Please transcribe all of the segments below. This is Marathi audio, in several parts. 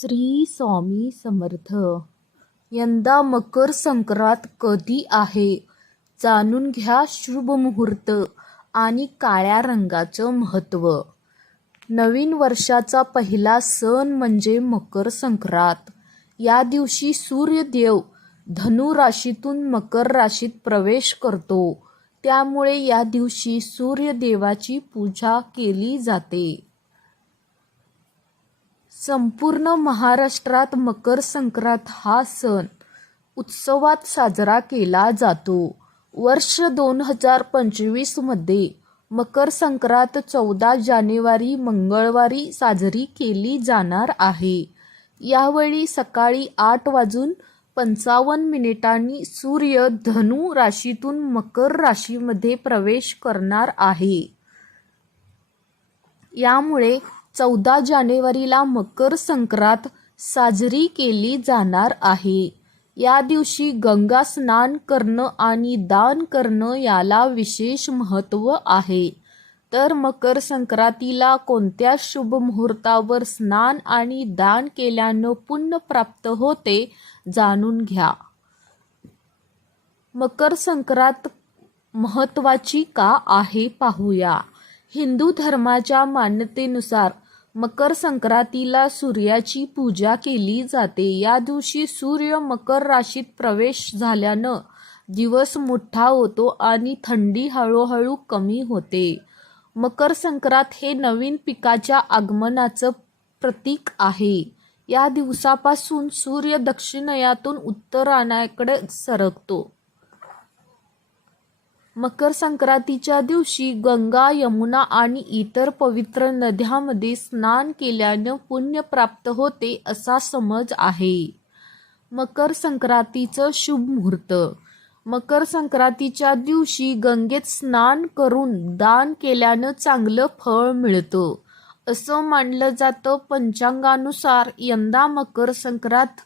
श्री स्वामी समर्थ. यंदा मकर संक्रांत कधी आहे? जाणून घ्या शुभ मुहूर्त आणि काळ्या रंगाचं महत्त्व. नवीन वर्षाचा पहिला सण म्हणजे मकर संक्रांत. या दिवशी सूर्यदेव धनु राशीतून मकर राशीत प्रवेश करतो. त्यामुळे या दिवशी सूर्यदेवाची पूजा केली जाते. संपूर्ण महाराष्ट्रात मकर संक्रांत हा सण उत्सवात साजरा केला जातो. वर्ष दोन हजार पंचवीसमध्ये मकर संक्रांत चौदा जानेवारी मंगळवारी साजरी केली जाणार आहे. यावेळी सकाळी आठ वाजून पंचावन्न मिनिटांनी सूर्य धनु राशीतून मकर राशीमध्ये प्रवेश करणार आहे. यामुळे चौदा जानेवारीला मकर संक्रांत साजरी केली जाणार आहे. या दिवशी गंगा स्नान करणं आणि दान करणं याला विशेष महत्त्व आहे. तर मकर संक्रांतीला कोणत्या शुभ मुहूर्तावर स्नान आणि दान केल्यानं पुण्य प्राप्त होते जाणून घ्या. मकर संक्रांत महत्त्वाची का आहे पाहूया. हिंदू धर्माच्या मान्यतेनुसार मकर संक्रांतीला सूर्याची पूजा केली जाते. या दिवशी सूर्य मकर राशीत प्रवेश झाल्यानं दिवस मोठा होतो आणि थंडी हळूहळू कमी होते. मकर संक्रांत हे नवीन पिकाच्या आगमनाचं प्रतीक आहे. या दिवसापासून सूर्य दक्षिणयातून उत्तरायणाकडे सरकतो. मकर संक्रांतीच्या दिवशी गंगा यमुना आणि इतर पवित्र नद्यांमध्ये स्नान केल्यानं पुण्य प्राप्त होते असा समज आहे. मकर संक्रांतीचं शुभ मुहूर्त. मकर संक्रांतीच्या दिवशी गंगेत स्नान करून दान केल्यानं चांगलं फळ मिळतं. असं मानलं जातं पंचांगानुसार यंदा मकर संक्रांत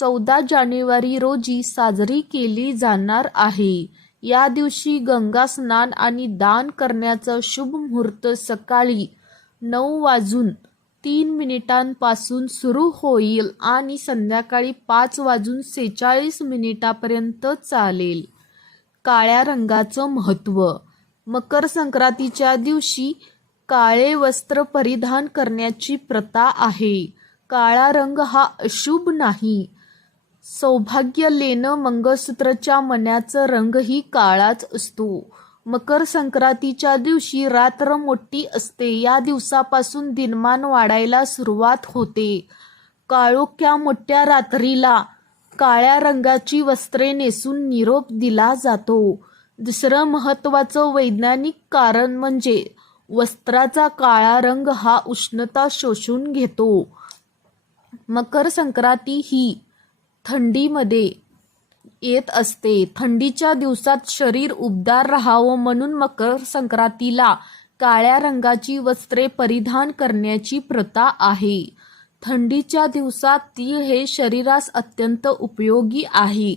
चौदा जानेवारी रोजी साजरी केली जाणार आहे. या दिवशी गंगा स्नान आणि दान करण्याचं शुभ मुहूर्त सकाळी नऊ वाजून तीन मिनिटांपासून सुरू होईल आणि संध्याकाळी पाच वाजून सेहेचाळीस मिनिटापर्यंत चालेल. काळ्या रंगाचं महत्त्व. मकर संक्रांतीच्या दिवशी काळे वस्त्र परिधान करण्याची प्रथा आहे. काळा रंग हा अशुभ नाही. सौभाग्य लेणं मंगळसूत्रच्या मण्याचं रंगही काळाच असतो. मकर संक्रांतीच्या दिवशी रात्र मोठी असते. या दिवसापासून दिनमान वाढायला सुरुवात होते. काळोख्या मोठ्या रात्रीला काळ्या रंगाची वस्त्रे नेसून निरोप दिला जातो. दुसरं महत्त्वाचं वैज्ञानिक कारण म्हणजे वस्त्राचा काळा रंग हा उष्णता शोषून घेतो. मकर संक्रांती ही थंडीमध्ये येत असते. थंडीच्या दिवसात शरीर उबदार राहावं म्हणून मकर संक्रांतीला काळ्या रंगाची वस्त्रे परिधान करण्याची प्रथा आहे. थंडीच्या दिवसात तीळ हे शरीरास अत्यंत उपयोगी आहे.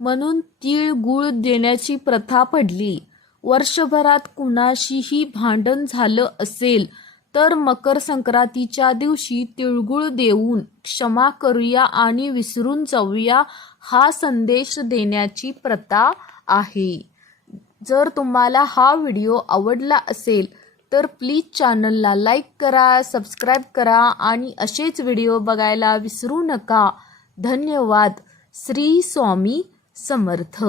म्हणून तीळ गुळ देण्याची प्रथा पडली. वर्षभरात कुणाशीही भांडण झालं असेल तर मकर संक्रांतीच्या दिवशी तिळगुळ देऊन क्षमा करूया आणि विसरून जाऊया हा संदेश देण्याची प्रथा आहे. जर तुम्हाला हा व्हिडिओ आवडला असेल तर प्लीज चॅनलला लाईक करा सबस्क्राईब करा आणि असेच व्हिडिओ बघायला विसरू नका. धन्यवाद. श्री स्वामी समर्थ.